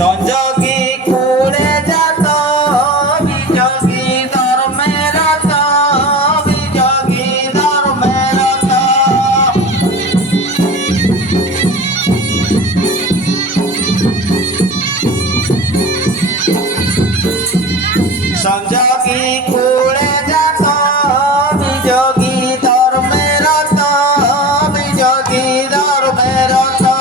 संजोगी कूड़े जातो बिजोगी धर्मेर तो बिजोगी धर्मेर तो संजोगी कूड़े जातो बिजोगी धर्मेर तो बिजोगी धर्मेर तो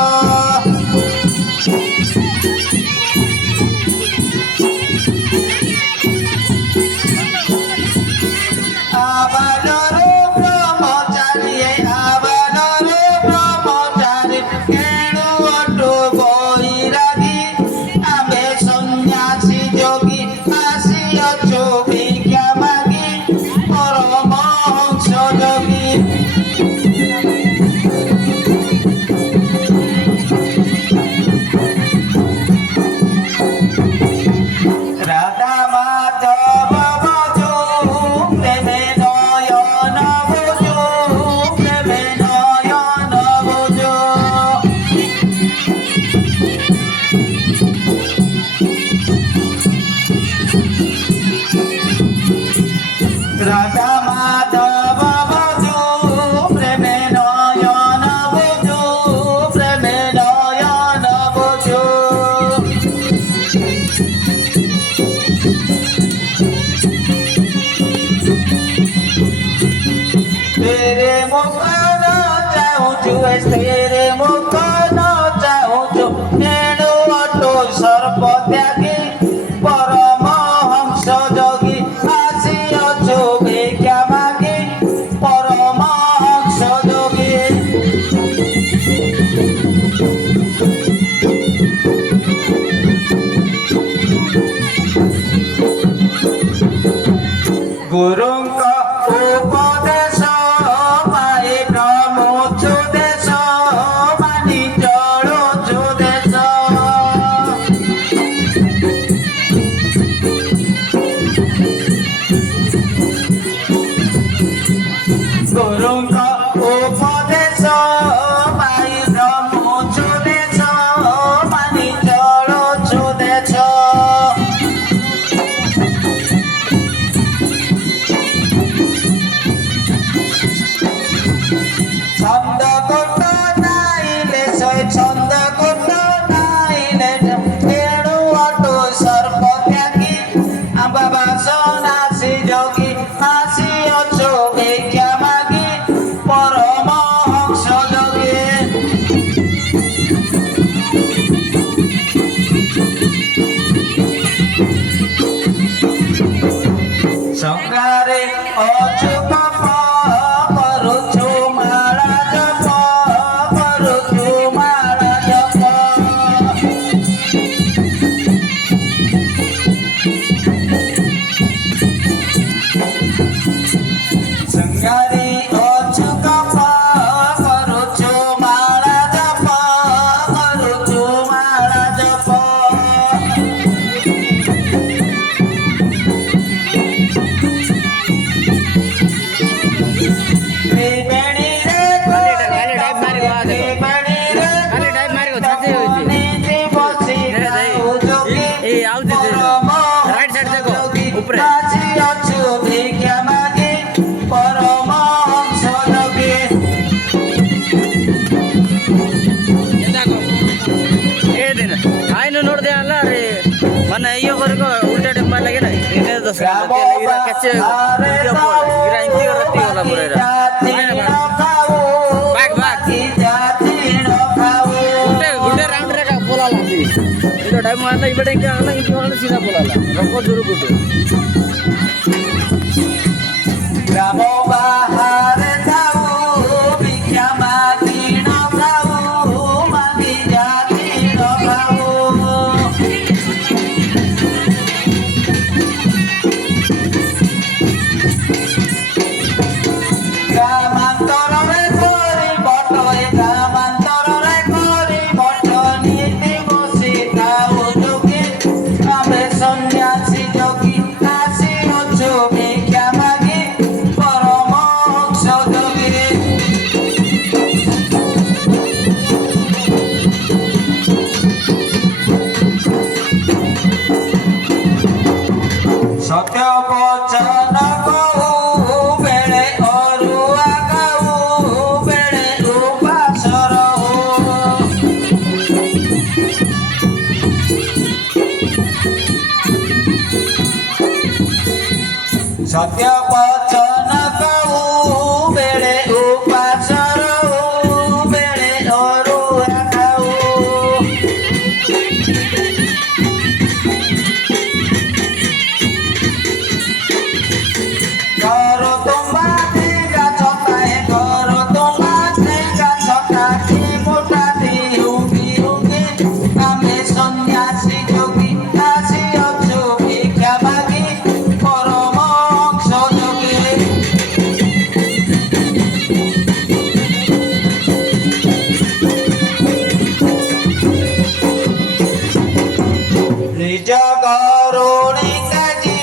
आबादरो ब्रह्मचारी आबादरो ब्रह्मचारी केणु अटो बैरागी आमे सन्यासी जोगी आसी अचो भिक्षा मागी परमहंस जोगी राधा माधव भजो प्रेमे नयन भजो प्रेमे नयन भजो राधा माधव भजो प्रेमे नयन भजो प्रेमे नयन भजो तेरे मुखन चाहूँ तेरे मुखन चाहूँ एणु अटो सर्प त्यागी परमहंस जोगी आसी अचो भिक्षा मागी परमहंस जोगी गुरुंक उपदेश पाई ब्रह्मोपदेश मानि चलुदेश गुरुंक उपदेश पाई ब्रह्मोपदेश मानि चलुदेश छंद कोट नाइले छंद कोट नाइले एणु अटो सर्प त्यागी आंबा बासनासी जोगी आसी अचो भिक्षा मागी परमहंस जोगी संगारे अचुक करुछु माला जप करुछु माला जप संगारी अचुक करुछु माला जप करुछु माला जप राइट साइड देखो ऊपर आइन नोड़े अಲ್ಲ ರೀ ಮೊನ್ನೆ ಅಯ್ಯೋ ಕೊರಕ ಉಲ್ಟಾ ಟೈಮ್ ಲगे ना इने दस इरा कैसे वीडियो कॉल इरा इंती रत्ती होला पूरा इरा बैक बैक गुड्डे राउंड रे का बोलाला इतो टाइम मारला इबडे क्या आला इंती वाला सीधा बोलाला रको जरूर गुड्डे ग्राम बाहर जाऊ भिक्षा मागी न खाऊ मागी जाती न खाऊ ग्रामांतरे करी बट ग्रामांतरे करी बट नीति बसी खाऊ जोगी आमे सन्यासी जोगी आसी अचो भिक्षा मागी पर ସତ୍ୟ ବଚନ କହୁ ବେଳେ ଉପାସ ରହୁ ବେଳେ ଅରୁଆ ଖାଉ ଘର ତୁମ୍ବା ଠେଙ୍ଗା ଛତାଏ ଘର ତୁମ୍ବା ଠେଙ୍ଗା ଛତା କି ମୋଟାଟି ହୁଙ୍ଗି ହୁଙ୍ଗି ଆମେ ସନ୍ନ୍ୟାସୀ ଯୋଗୀ ଆସିଅଛୁ ଭିକ୍ଷା ମାଗି ପରମହଂସ ଯୋଗୀ ନିଜ ଘରୁଣୀ କାଜି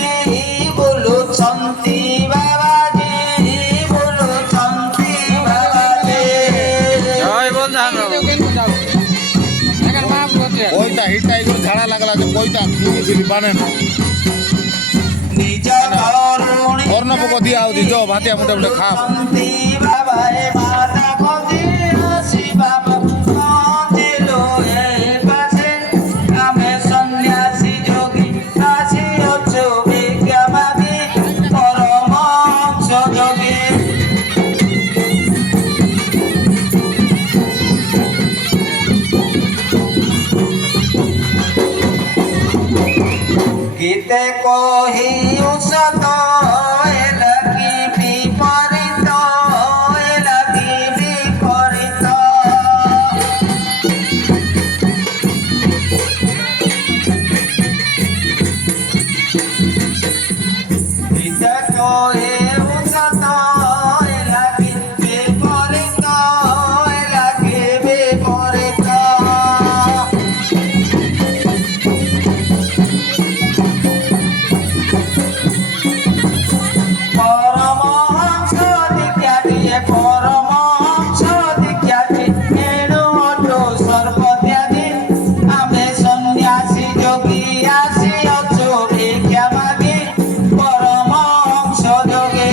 ବୁଲୁଛନ୍ତି ବାବାଜୀ ବୁଲୁଛନ୍ତି ବାବାଜୀ জয় বলধান পয়তা হিটা এগুলো ঝাড়া লাগলা যে পয়তা ফিরি ফিরি বানে না নিজ ঘরুণী অর্ণপক দিয়া আউদি যো ভাতিয়া মুটে মুটে খা শান্তি বাবা এ মাতা খোঁজে আসি বাবা পৌঁছিলো এই পাশে আমি সন্ন্যাসী যোগী আসিଅଛୁ ভিক্ষা মাগি পরমহংস যোগী গীতে কহি উষত এলাকি বিপরীত এলাকি বিপরীত গীতে কহি উষত এলাকি বিপরীত এলাকি বিপরীত পরমহংস দীক্ষা দিয়ে পরমহংস দীক্ষা দিয়ে এণু অটো সর্বত্যাগী আমি সন্ন্যাসী যোগী আসিঅଛୁ ভিক্ষা মাগি পরমহংস যোগী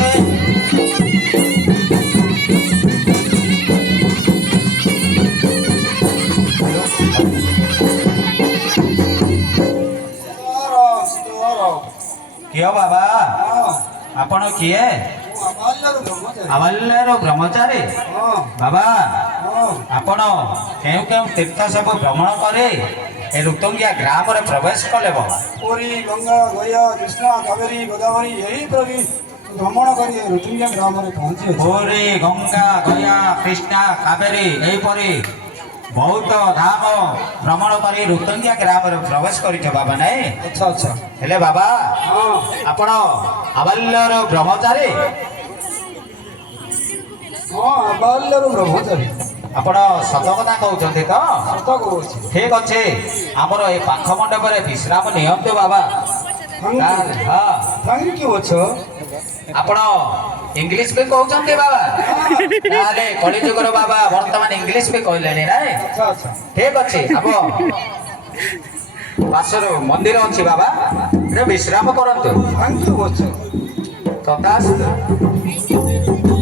କିଏ ବାବା ଆପଣ କିଏ ଆବାଲ୍ୟର ବ୍ରହ୍ମଚାରୀ ବାବା ଆପଣ କେଉଁ କେଉଁ ତୀର୍ଥ ସବୁ ଭ୍ରମଣ କରି ଏ ଋତୁଙ୍ଗିଆ ଗ୍ରାମରେ ପ୍ରବେଶ କଲେ ବାବା ପୁରୀ ଗଙ୍ଗା ଗୟା କୃଷ୍ଣା କାବେରୀ ଗୋଦାବରୀ ଏହି ପ୍ରଭି ଭ୍ରମଣ କରି ଋତୁଞ୍ଜା ଗ୍ରାମରେ ପହଞ୍ଚିଅଛି ପୁରୀ ଗଙ୍ଗା ଗୟା କୃଷ୍ଣା କାବେରୀ ଏହିପରି ବହୁତ ଧାମ ଭ୍ରମଣ କରି ଋତୁଙ୍ଗିଆ ଗ୍ରାମରେ ପ୍ରବେଶ କରିଛ ବାବା ନାଇଁ ଆଚ୍ଛା ଆଚ୍ଛା ହେଲେ ବାବା ହଁ ଆପଣ ଆବାଲ୍ୟର ବ୍ରହ୍ମଚାରୀ ହଁ ଆବାଲ୍ୟରୁ ବ୍ରହ୍ମଚାରୀ ଆପଣ ସତ କଥା କହୁଛନ୍ତି ତ ସତ କହୁଛି ଠିକ ଅଛି ଆମର ଏ ପାଖ ମଣ୍ଡପରେ ବିଶ୍ରାମ ନିଅନ୍ତୁ ବାବା ତାହେଲେ ହଁ ଥ୍ୟାଙ୍କ ୟୁ ଅଛ ଆପଣ ଇଂଲିଶ ବି କହୁଛନ୍ତି ବାବା ତାହେଲେ କଳିଯୁଗର ବାବା ବର୍ତ୍ତମାନ ଇଂଲିଶ ବି କହିଲେଣି ନାଇଁ ଆଚ୍ଛା ଆଚ୍ଛା ଠିକ ଅଛି ଆମ ପାର୍ଶ୍ୱର ମନ୍ଦିର ଅଛି ବାବା ବିଶ୍ରାମ କରନ୍ତୁ ଥ୍ୟାଙ୍କ ୟୁ ଅଛ ତଥାସ୍ତୁ